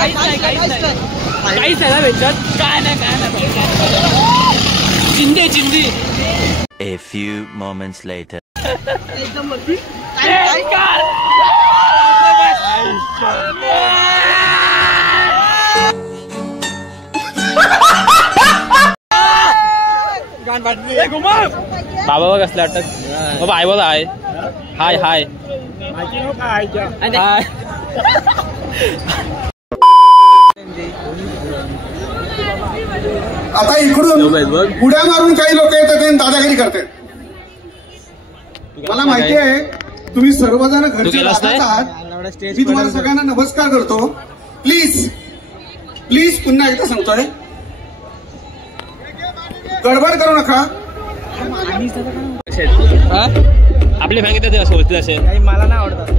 काहीच आहे ना त्यांच्यात. काय नाही Chinde चिंदी. A few moments later. बाबा बघ कसले अटक. बाबा आय बोला हाय हाय हाय हाय. आता इकडून उड्या मारून काही लोक येतात आणि दादागिरी करतात. मला माहिती आहे तुम्ही सर्वजण घरचे आहात. मी तुम्हाला सगळ्यांना नमस्कार करतो. प्लीज प्लीज पुन्हा एकदा सांगतोय गडबड करू नका. आपली फॅन किती होती असेल. मला नाही आवडत.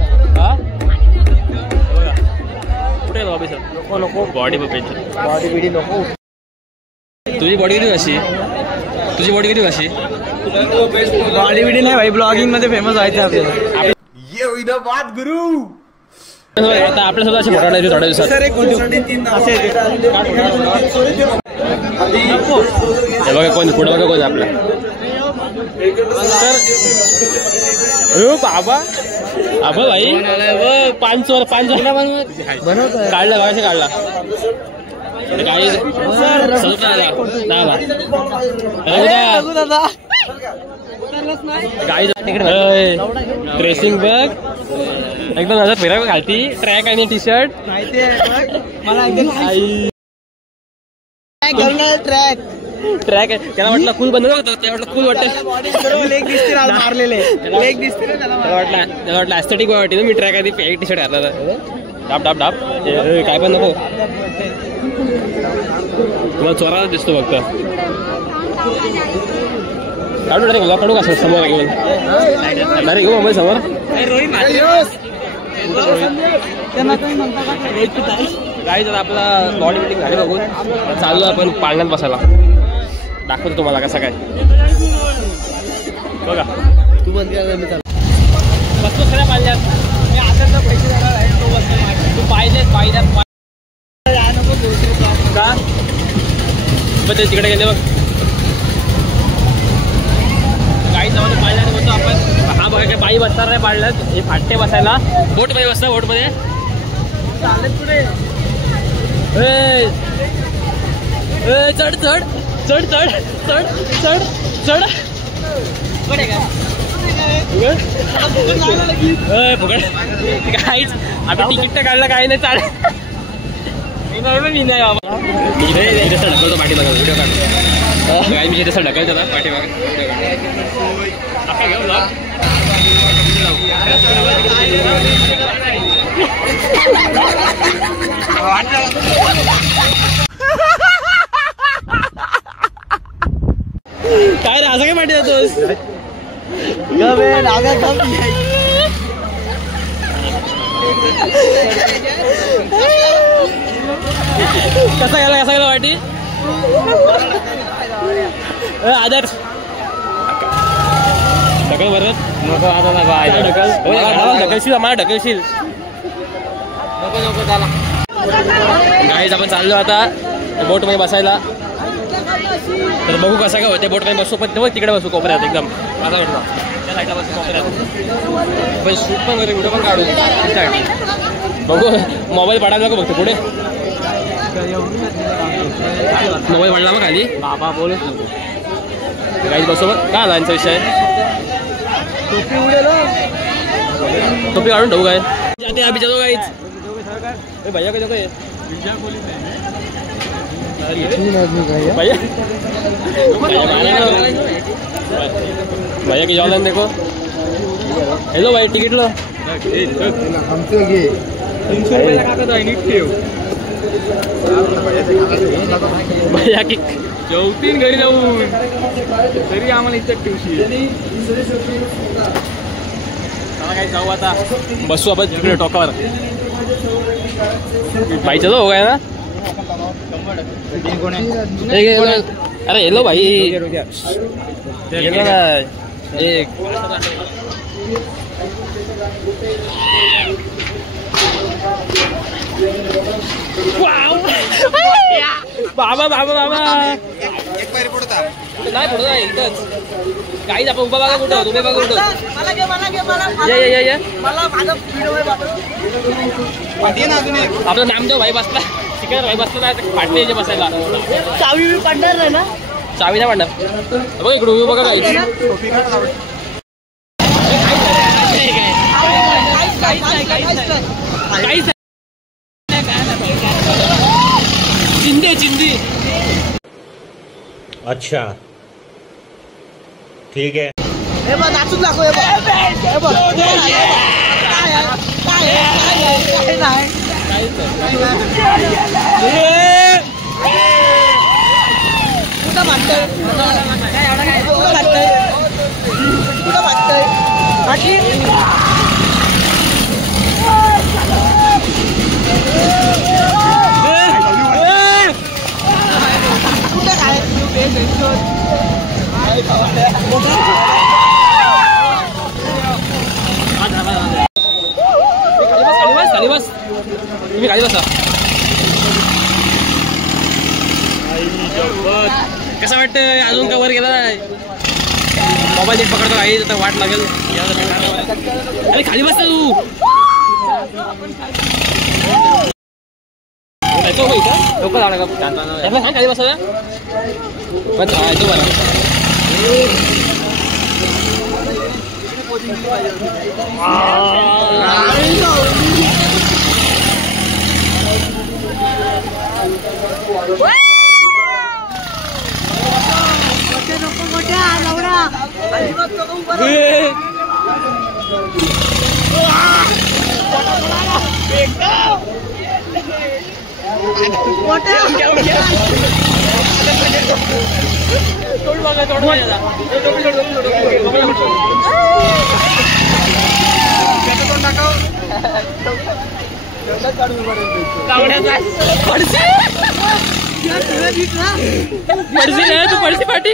कुठे बॉबी सर. नको नको बॉडी बॉडी बिडी नको. तुझी बॉडी किती कशी. तुझी बॉडी किती कशी. बॉडी बिडी नाही भाई. ब्लॉगिंग मध्ये फेमस व्हायचं आपल्याला. गुरु आता आपल्यासोबत असे फोटो थोड्या दिवसात. बघा कोण पुढे बघा कोण आपला. बाबा आबा भाई 5 काढला गावाशी काढला. काही ड्रेसिंग बॅग एकदम नजर फिरायला घालती. ट्रॅक आणि टी शर्ट ट्रॅक आहे. त्याला वाटलं कूल बनवलं होतं. त्याला वाटलं कूल वाटतं. लेग दिसते मारलेले लेग दिसते. त्याला वाटलं ऍस्थेटिक वाटते. मी ट्रॅक आधी टी शर्ट घातला होता. डाप डाप डाप काय पण नको. तुला चोराला दिसतो फक्त. काढू डायरेक्ट काढू का समोर घेऊन डायरेक्ट घेऊ मोबाईल समोर. काय तर आपला बॉडी बिल्डिंग झाली बघून चाललो आपण पाळण्यात बसायला. दाखवतो तुम्हाला कसं काय बघा. तू बंद बसतो खऱ्या पाळण्यात. मी आता पैसे देणार आहे. तो बसतो. तू पाहिजेत का बघ ते तिकडे गेले बघ. काही जाऊन पाळण्यात बसतो आपण. हा बघा काय बाई बसणार नाही पाळण्यात. हे फाटते बसायला. बोटमध्ये बसता. बोटमध्ये चालत पुढे. चढ चढ चढ चढ चढ चढ चढ. फुकट काहीच. आता तिकीट तर काढलं काही नाही. चालेल मी नाही बाबा. ढकलतो पाठीमागा व्हिडिओ काढतो. काय मी तसं ढकलतो ना पाठीमागा. काय रे असं काय पाठी जातोस. कसा गेला वाटी. आदर्श ढकल बरं नको. आता ढकलशील मला ढकलशील नको नको. त्याला गाईज आपण चाललो आता बोट मध्ये बसायला. तर बघू कसं काय होते. बोट मध्ये बसू पण तिकडे बसू कोपऱ्यात एकदम. माझा भेटला त्या साईडला बसू कोपऱ्यात. पण शूट पण करू व्हिडिओ पण काढू. बघू मोबाईल पडायला नको फक्त पुढे. मोबाईल पडला मग खाली. बाबा बोलूच नको. गाईज बसोबत काय आला यांचा विषय. टोपी काढून ठेवू काय. जाते अभि चलो गाईज. भैया का देखो भैया भैया की जॉलन देखो. हेलो भाई टिकट लो. 300 रुपये लगा तो नीट ठेव. भैया की जेवतीन घरी जाऊन तरी आम्हाला इथं ठेवशील. काय जाऊ आता बसू आपण तिकडे टोकावर. भाईचा तो हो गया ना. अरे हेलो भाई एक बाबा बाबा बाबा एक पायरी पुढे नाही पुढे नाही इथंच काही आपण उभा बघा कुठं उभे बघा कुठं ये आपलं नामदेव भाई बसला सिकंदर भाई बसला नाही फाटले याचे बसायला चावी पडणार नाही ना चावी नाही पडणार बघ इकडे उभे बघा काही चिंदे चिंदी अच्छा ठीक है हे बघ नाचून दाखव हे बघ कुठं भागतंय खाली बस तुम्ही खाली बसा कसं वाटतं अजून का वर गेला नाही मोबाईल एक पकडतो काही तर वाट लागेल अरे खाली बस तू लोक खाली बसा येतो बरं तू पडशी पाठी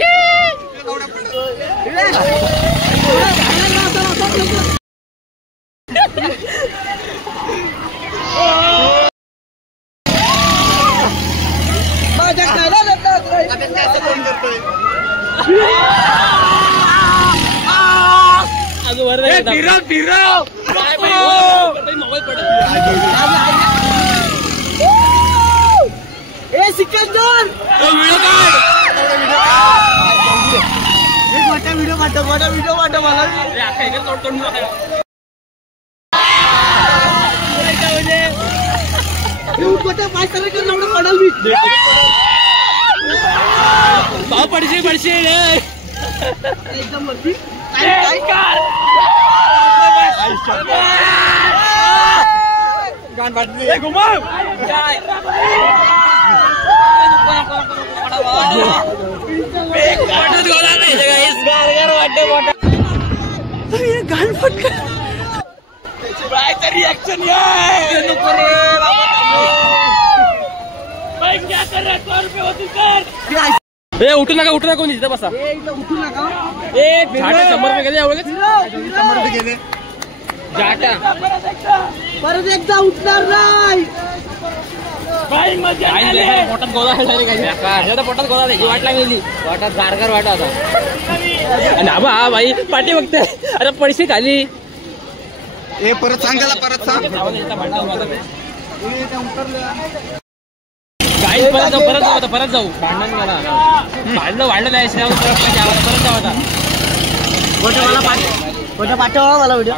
मोबाईल पडत सिकंदर व्हिडिओ पाठव मला पडशे एकदम वरती गान वाटली गान फटका रिएक्शन क्या कर रहा है 100 रुपये होती कर उठू नका कोणी तिथे बसा उठू नका 100 रुपये गेले 100 रुपये गेले जाटा परत एकदा उठणार नाही पोटात गोळा पोटात गोळा त्याची वाट लागली पोटात गारगार वाटा होता नाबा हा भाई पाठी बघते अरे पैसे खाली हे परत सांग त्याला परत सांग परत जाऊ भांडण वाढलं नाही परत जाऊ आता कोणता पाठवा मला व्हिडिओ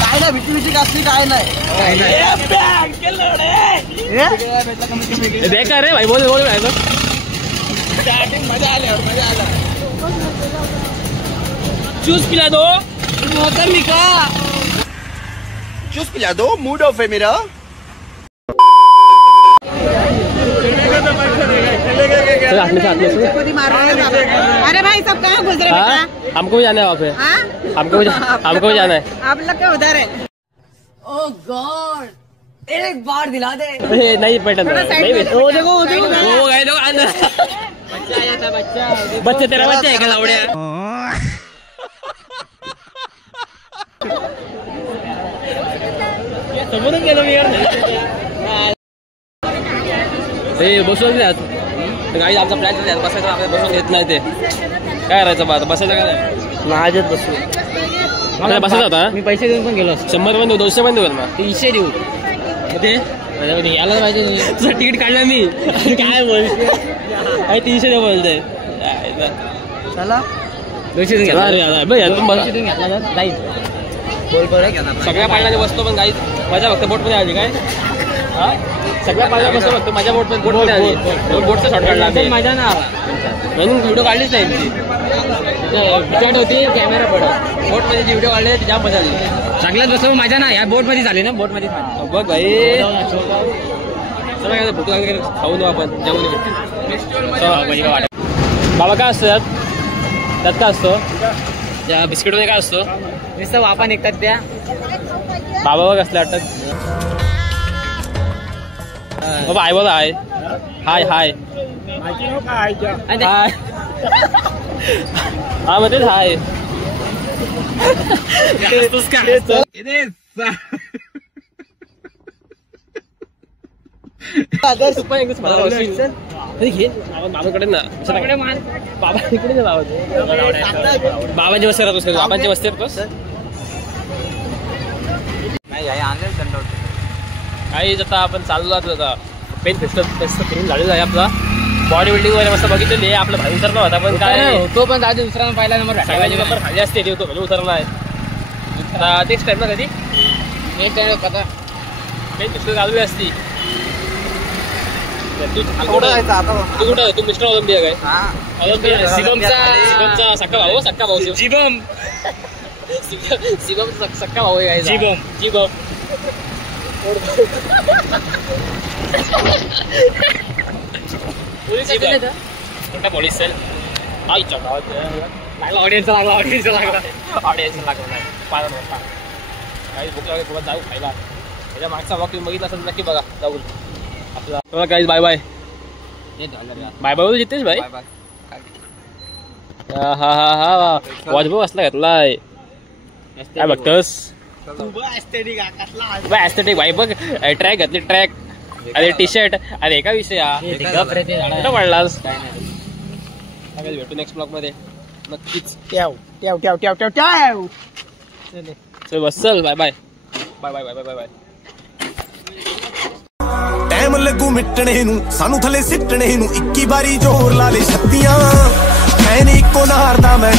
काय नाही भीती असली काय नाही बेकार रे भाई बोल मजा आला जूस पिला दो जूस पिला दो मूड ऑफ है मेरा अरे भाई सब कहाँ घुस रहे हैं? हमको भी जाना है वहाँ पे हमको भी जाना है आप लोग क्या उधर है? ओह गॉड एक बार दिला दे नहीं पैटर्न नहीं वो देखो वो गए लोग अंदर बच्चा आया था बच्चा तेरा बच्चा है क्या लौड़े समोरून गेलो मी ते बसवत नाही गाडी आमचा प्लॅन बसायचा आपल्याला बसून घेत नाही ते काय करायचं बा आता बसायचं काय माझ्यात बसलो आपल्याला बसायचं होता मी पैसे देऊन पण गेलो 100 पण देऊ 200 पण देऊ ना 300 देऊ ते यायला पाहिजे तिकीट काढलं मी काय बोलते 300 दे बोलतोय चला 200 देऊन अरे घेतला जाईल बोल बरं सगळ्या पाळण्याने बसतो पण काही माझ्या फक्त बोट मध्ये आली काय हा सगळ्या पाळण्या बसतो फक्त माझ्या बोट मध्ये आली बोटचा शॉट काढला आम्ही मजा ना म्हणून व्हिडिओ काढलीच नाही विकेट होती कॅमेरा पडत बोट मध्ये व्हिडिओ काढले जाम मजा आली सगळ्यात बसव मजा ना या बोट मध्ये झाली ना बोट मध्ये बघ भाई चला काय भूक लागली खाऊन येऊ आपण जेवून येऊ बाबा काय असतं त्यात काय असतो त्या बिस्किटमध्ये काय असतो नुसतं वापा निघतात त्या बाबा बघ असले वाटत बाबा आय बोला हाय हाय हाय हाय हा मग तेच हाय बाबाकडे ना बाबा इकडे ना बाबांची वस्ती राहतोस बाबांची वस्ती राहतोस काही आता आपण चाललो आता पेन फेस्ट फिरून झालेला आहे आपला बॉडी बिल्डिंग वगैरे मस्त बघितलेली आहे आपला भाई उतरला होता पण काय तो पण दादा दुसरा पहिला नंबर सगळ्याची नंबर खाली असते तो म्हणजे उतरला आहे तेच टाईम ना कधी एक टाइम पता पेन फेस्ट चालू असती तू कुठं तू मिस्टर ऑलिम्पिया काय शिवमचा सक्का भाऊ शिवम शिवमचा सक्का भाऊ आहे शिवम कुठं पोलीस सेल ऑडियन्स लागला नाही काही भूक लागेल तुला जाऊ खायला त्याच्या मागचा वॉक बघितला असेल नक्की बघा जाऊ आपला काही bye bye bye bye Jitesh भाई हा हा हा वॉचबॉक असला घेतलाय काय बघतोस ऍस्थेटिक भाई बघ ट्रॅक घातली ट्रॅक अरे टी शर्ट अरे एका विषय कुठं पडलास भेटू नेक्स्ट ब्लॉग मध्ये नक्कीच चल बस चल bye bye bye bye bye bye bye time ਲੱਗੂ ਮਿਟਣੇ ਨੂੰ ਸਾਨੂੰ ਥੱਲੇ ਸਿੱਟਣੇ ਨੂੰ 21 ਵਾਰੀ ਜ਼ੋਰ ਲਾ ਲੈ ਛੱਤੀਆਂ ਮੈਂ ਨੀ ਇੱਕੋ ਨਾਰ ਦਾ ਮੈਂ